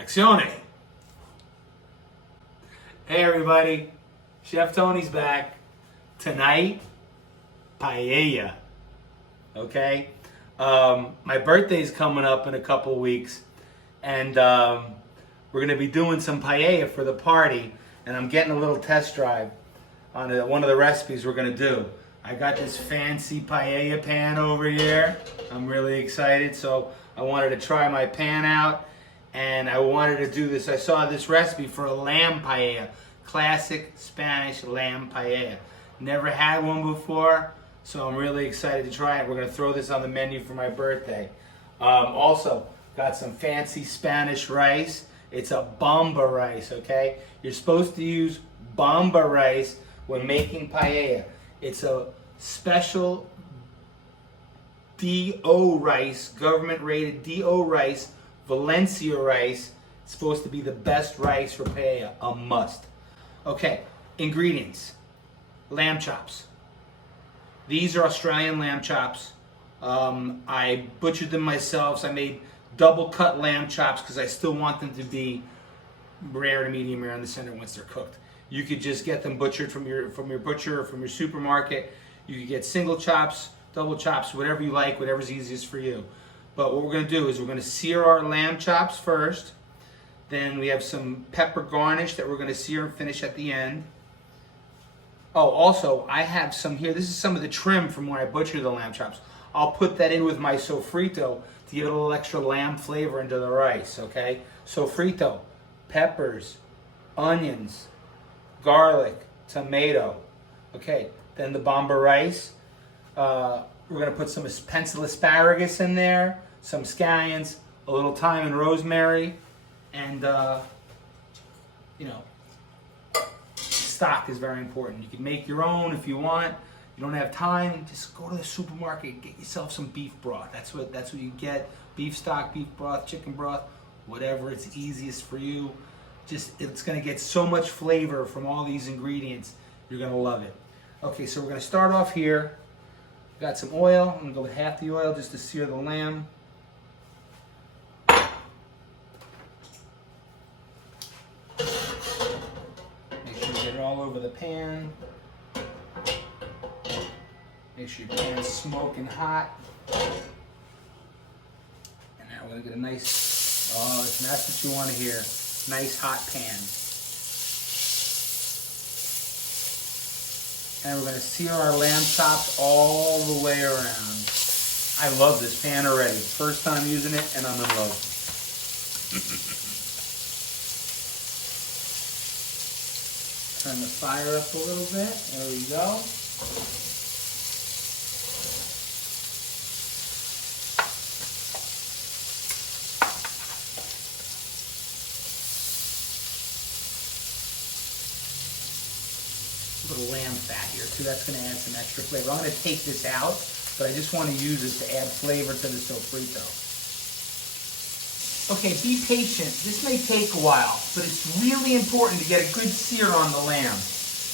Accione! Hey everybody, Chef Tony's back. Tonight, paella. Okay? My birthday's coming up in a couple weeks, and we're gonna be doing some paella for the party, and I'm getting a little test drive on one of the recipes we're gonna do. I got this fancy paella pan over here. I'm really excited, so I wanted to try my pan out, and I wanted to do this. I saw this recipe for a lamb paella, classic Spanish lamb paella. Never had one before, so I'm really excited to try it. We're gonna throw this on the menu for my birthday. Also, got some fancy Spanish rice. It's a Bomba Rice, okay? You're supposed to use Bomba Rice when making paella. It's a special DO rice, government rated DO rice, Valencia rice. It's supposed to be the best rice for paella, a must. Okay, ingredients. Lamb chops. These are Australian lamb chops. I butchered them myself, so I made double cut lamb chops because I still want them to be rare to medium rare in the center once they're cooked. You could just get them butchered from your butcher or from your supermarket. You could get single chops, double chops, whatever you like, whatever's easiest for you. But what we're gonna do is we're gonna sear our lamb chops first. Then we have some pepper garnish that we're gonna sear and finish at the end. Oh, also, I have some here. This is some of the trim from when I butchered the lamb chops. I'll put that in with my sofrito to give it a little extra lamb flavor into the rice, okay? Sofrito, peppers, onions, garlic, tomato. Okay, then the Bomba Rice. We're gonna put some pencil asparagus in there, some scallions, a little thyme and rosemary, and stock is very important. You can make your own if you want. You don't have time, just go to the supermarket, get yourself some beef broth. That's what you get. Beef stock, beef broth, chicken broth, whatever it's easiest for you. It's gonna get so much flavor from all these ingredients. You're gonna love it. Okay, so we're gonna start off here. Got some oil. I'm gonna go with half the oil just to sear the lamb. Make sure you get it all over the pan. Make sure your pan's smoking hot. And now we're gonna get a nice, that's what you wanna hear. Nice hot pan. And we're gonna sear our lamb chops all the way around. I love this pan already. First time using it and I'm in love. Turn the fire up a little bit. There we go. Little lamb fat here too. That's going to add some extra flavor. I'm going to take this out, but I just want to use it to add flavor to the sofrito. Okay, be patient. This may take a while, but it's really important to get a good sear on the lamb.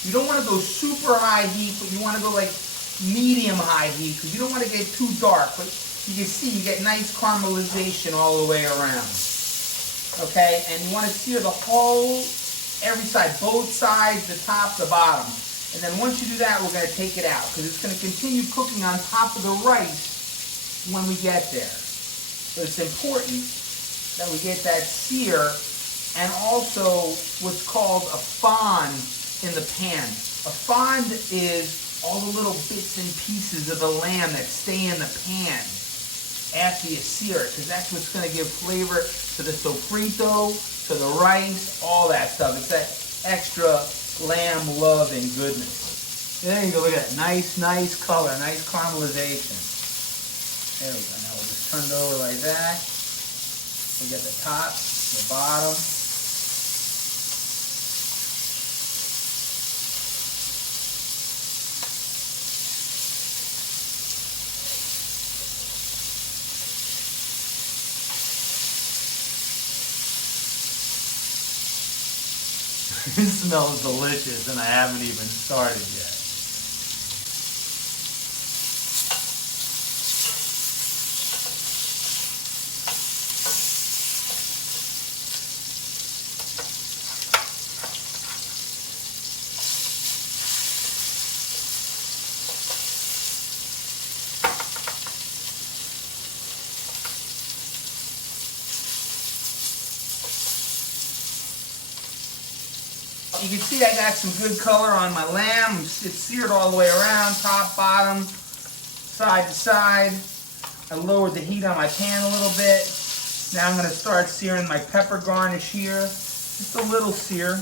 You don't want to go super high heat, but you want to go like medium high heat because you don't want to get too dark. But you can see you get nice caramelization all the way around. Okay, and you want to sear the whole, every side, both sides, the top, the bottom. And then once you do that, we're going to take it out because it's going to continue cooking on top of the rice when we get there. So it's important that we get that sear and also what's called a fond in the pan. A fond is all the little bits and pieces of the lamb that stay in the pan after you sear it because that's what's going to give flavor to the sofrito, to the rice, all that stuff. It's that extra lamb love and goodness. There you go, look at that. Nice color, nice caramelization. There we go. Now we'll just turn it over like that. We'll get the top, the bottom. It smells delicious and I haven't even started yet. You can see I got some good color on my lamb. It's seared all the way around, top, bottom, side to side. I lowered the heat on my pan a little bit. Now I'm going to start searing my pepper garnish here. Just a little sear.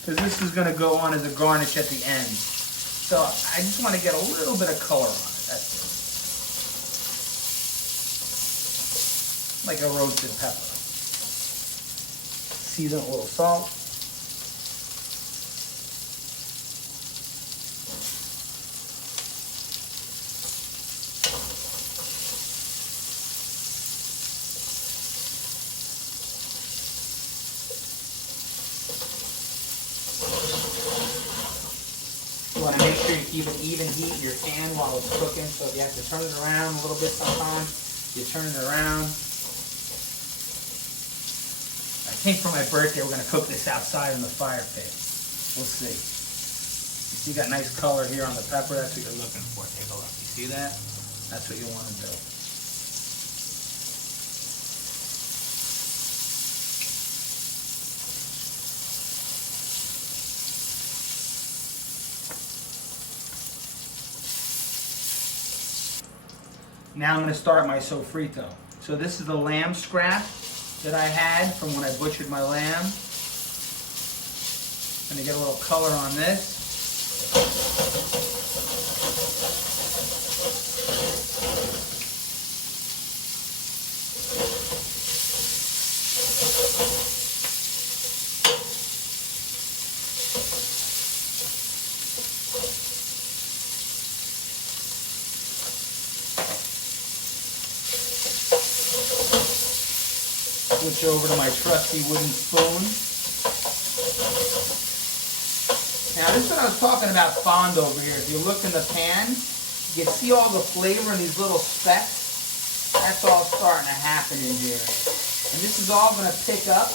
Because this is going to go on as a garnish at the end. So I just want to get a little bit of color on it. That's it. Like a roasted pepper. Season it with a little salt. You want to make sure you keep an even heat in your pan while it's cooking. So if you have to turn it around a little bit sometimes, you turn it around. I think for my birthday we're going to cook this outside in the fire pit. We'll see. You see that nice color here on the pepper? That's what you're looking for. Take a look. You see that? That's what you want to do. Now I'm going to start my sofrito. So this is the lamb scrap that I had from when I butchered my lamb. I'm going to get a little color on this. Switch over to my trusty wooden spoon. Now this is what I was talking about fond over here. If you look in the pan, you can see all the flavor in these little specks. That's all starting to happen in here. And this is all going to pick up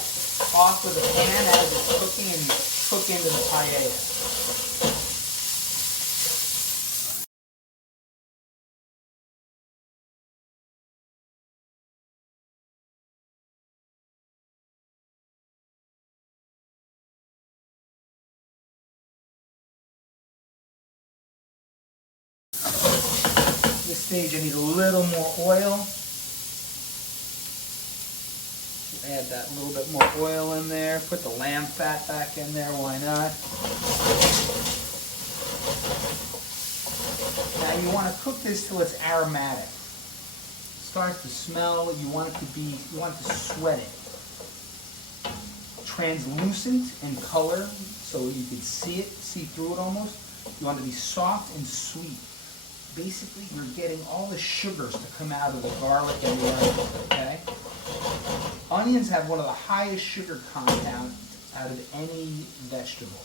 off of the pan as it's cooking and cook into the paella. At this stage I need a little more oil. Add that little bit more oil in there. Put the lamb fat back in there, why not? Now you want to cook this till it's aromatic. It starts to smell, you want to sweat it. Translucent in color so you can see through it almost. You want it to be soft and sweet. Basically, you're getting all the sugars to come out of the garlic and the onion, okay? Onions have one of the highest sugar content out of any vegetable.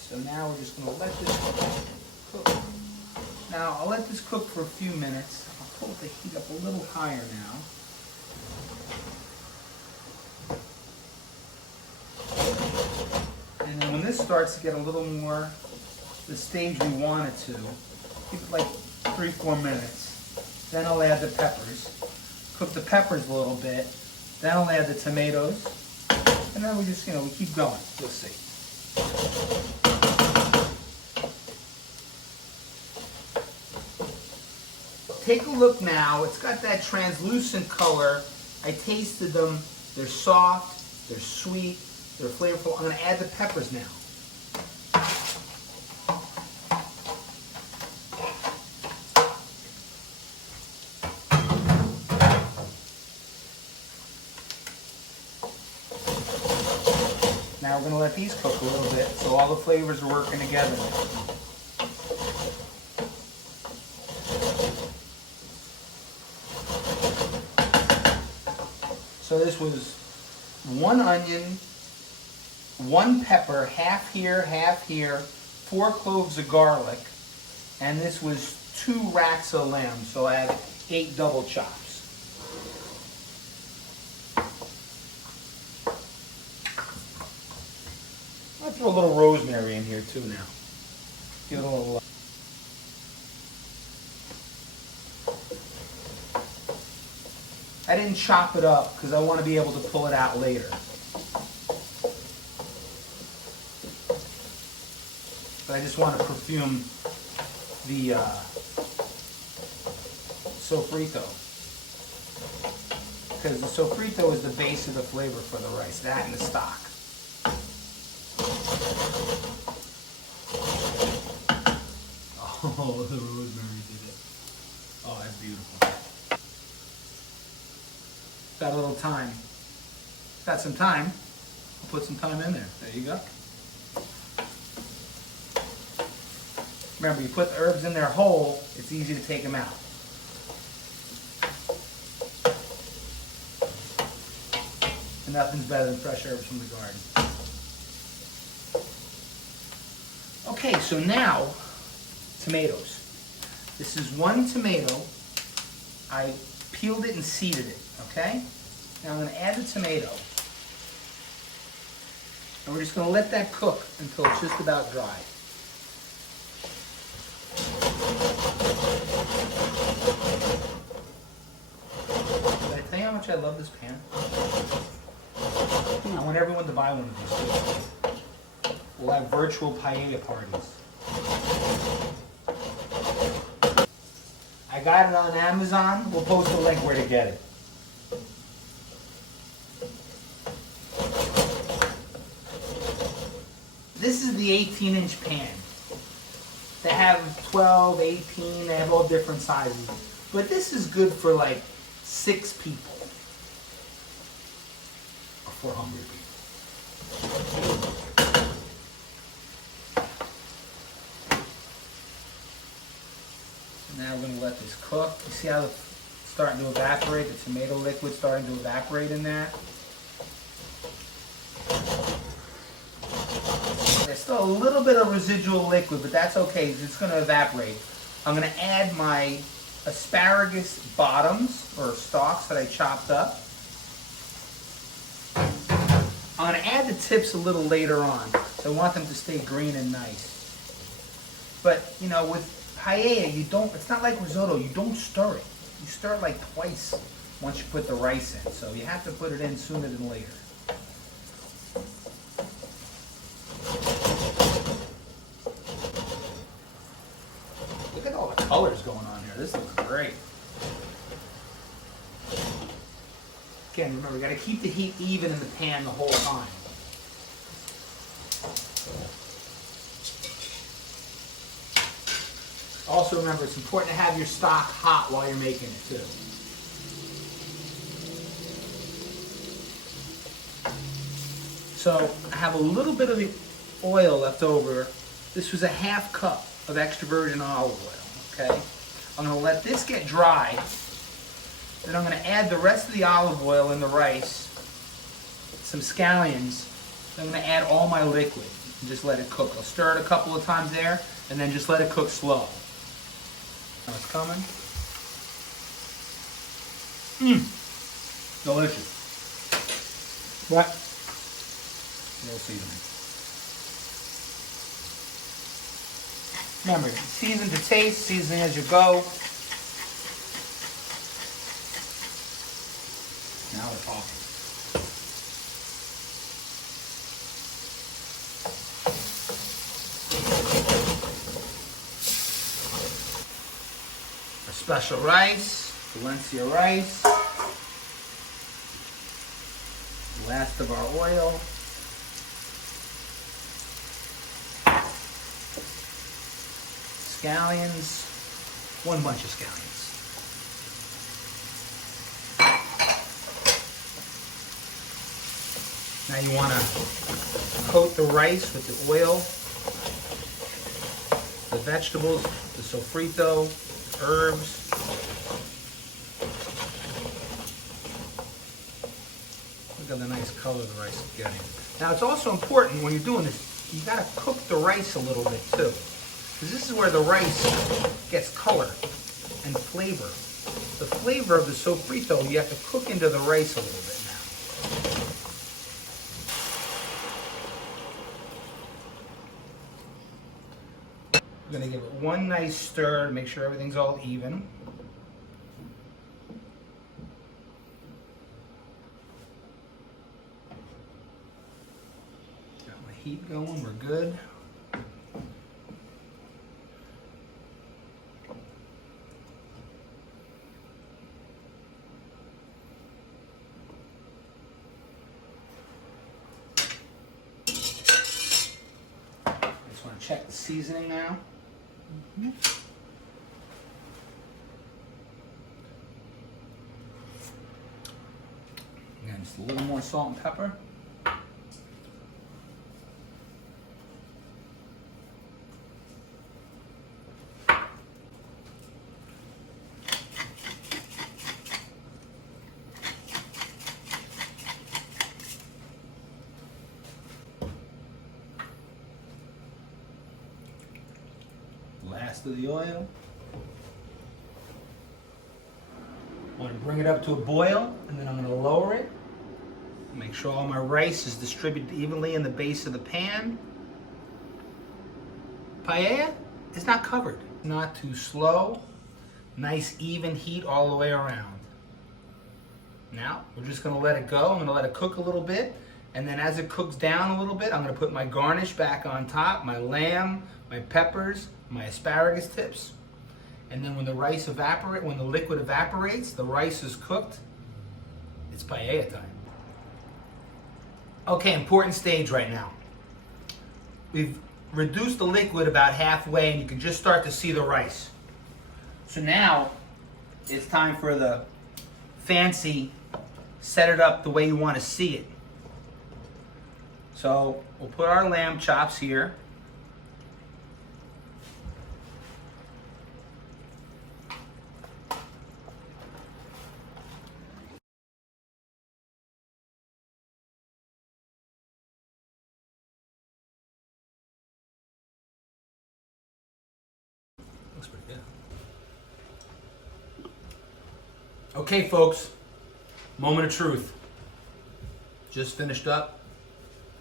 So now we're just going to let this cook. Now, I'll let this cook for a few minutes. I'll put the heat up a little higher now. And then when this starts to get a little more the stage we want it to, keep it like 3-4 minutes. Then I'll add the peppers. Cook the peppers a little bit. Then I'll add the tomatoes. And then we just, we keep going. You'll see. Take a look now. It's got that translucent color. I tasted them. They're soft. They're sweet. They're flavorful. I'm going to add the peppers now. Now we're going to let these cook a little bit so all the flavors are working together. So this was 1 onion, 1 pepper, half here, 4 cloves of garlic, and this was 2 racks of lamb, so I have 8 double chops. I'll throw a little rosemary in here too now. Give it a little. I didn't chop it up because I want to be able to pull it out later. But I just want to perfume the sofrito. Because the sofrito is the base of the flavor for the rice, that and the stock. Oh, the rosemary did it. Oh, that's beautiful. Got a little time. Got some time. I'll put some thyme in there. There you go. Remember, you put the herbs in there whole, it's easy to take them out. And nothing's better than fresh herbs from the garden. Okay, so now, tomatoes. This is one tomato. I peeled it and seeded it, okay? Now I'm going to add the tomato. And we're just going to let that cook until it's just about dry. Did I tell you how much I love this pan? I want everyone to buy one of these. We'll have virtual paella parties. I got it on Amazon. We'll post a link where to get it. This is the 18-inch pan. They have 12, 18, they have all different sizes. But this is good for like 6 people. Or 400 people. Now we're going to let this cook. You see how it's starting to evaporate? The tomato liquid's starting to evaporate in there. There's still a little bit of residual liquid, but that's okay. It's going to evaporate. I'm going to add my asparagus bottoms, or stalks that I chopped up. I'm going to add the tips a little later on. So I want them to stay green and nice. But, you know, with paella, you don't, it's not like risotto, you don't stir it. You stir it like twice once you put the rice in. So you have to put it in sooner than later. Look at all the colors going on here. This looks great. Again, remember, we got to keep the heat even in the pan the whole time. Also remember, it's important to have your stock hot while you're making it too. So I have a little bit of the oil left over. This was a ½ cup of extra virgin olive oil, okay? I'm gonna let this get dry. Then I'm gonna add the rest of the olive oil in the rice, some scallions. Then I'm gonna add all my liquid and just let it cook. I'll stir it a couple of times there and then just let it cook slow. Now it's coming. Delicious. What? No seasoning. Remember, season to taste, season as you go. Now we're talking. Our special rice, Valencia rice. Last of our oil. Scallions, one bunch of scallions. Now you want to coat the rice with the oil, the vegetables, the sofrito, herbs. Look at the nice color the rice is getting. Now it's also important when you're doing this, you got to cook the rice a little bit too. Because this is where the rice gets color and flavor. The flavor of the sofrito you have to cook into the rice a little bit now. I'm going to give it one nice stir to make sure everything's all even. heat going, we're good. Just want to check the seasoning now. And just a little more salt and pepper. Last of the oil. I'm going to bring it up to a boil, and then I'm going to lower it. Make sure all my rice is distributed evenly in the base of the pan. Paella is not covered. Not too slow. Nice even heat all the way around. Now, we're just going to let it go. I'm going to let it cook a little bit. And then as it cooks down a little bit, I'm going to put my garnish back on top, my lamb, my peppers, my asparagus tips. And then when the rice evaporates, when the liquid evaporates, the rice is cooked. It's paella time. Okay, important stage right now. We've reduced the liquid about halfway, and you can just start to see the rice. So now it's time for the fancy, set it up the way you want to see it. So we'll put our lamb chops here. Looks pretty good. Okay, folks, moment of truth. Just finished up.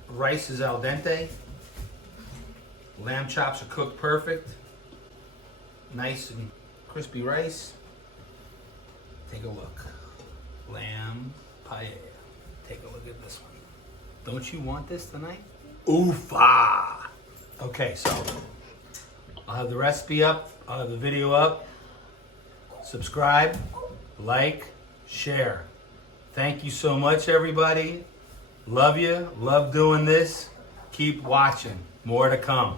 Rice is al dente. Lamb chops are cooked perfect. Nice and crispy rice. Take a look. Lamb paella. Take a look at this one. Don't you want this tonight? Oofa! Okay, so I'll have the recipe up. I'll have the video up. Subscribe, like, share. Thank you so much, everybody. Love you. Love doing this. Keep watching. More to come.